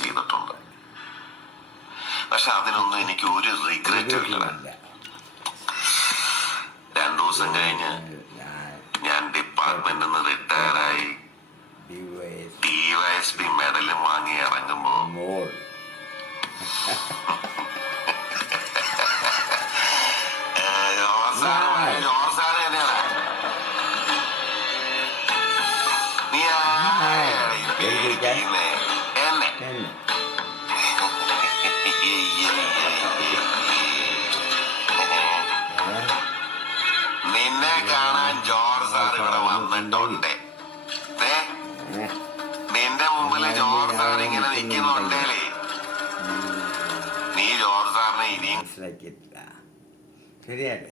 ചെയ്തിട്ടുണ്ട്. പക്ഷെ അതിനൊന്നും എനിക്ക് ഒരു റിഗ്രറ്റും ഇല്ല. 2 ദിവസം കഴിഞ്ഞ് ഞാൻ ഡിപ്പാർട്ട്മെന്റിൽ നിന്ന് റിട്ടയറായി DYSP മെഡലും വാങ്ങി ഇറങ്ങുമ്പോ നിന്നെ കാണാൻ ജോർജ് സാർ ഇവിടെ വന്നിട്ടുണ്ട്. നിന്റെ മുമ്പില് ജോർജ് സാർ ഇങ്ങനെ നിൽക്കുന്നുണ്ടേലേ, നീ ജോർജ് സാറിനെ ഇനിയും മനസ്സിലാക്കിയിട്ടില്ല. ശരിയല്ലേ?